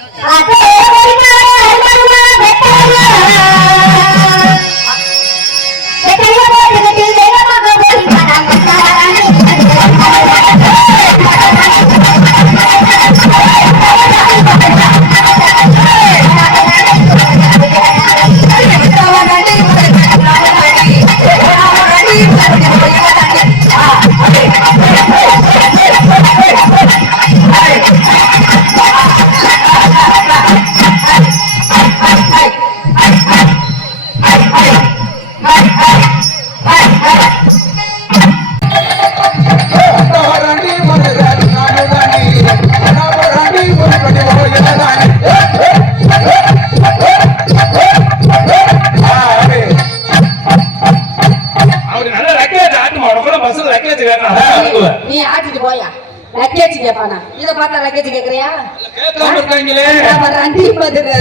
Okay. நீ ஆட்டிட்டு போயா? லக்கேஜ் கேட்பானா இத பார்த்தா லக்கேஜ் கேக்குறியா? கேட்காம இருக்காங்களே. நம்ம ரண்டி மதுரை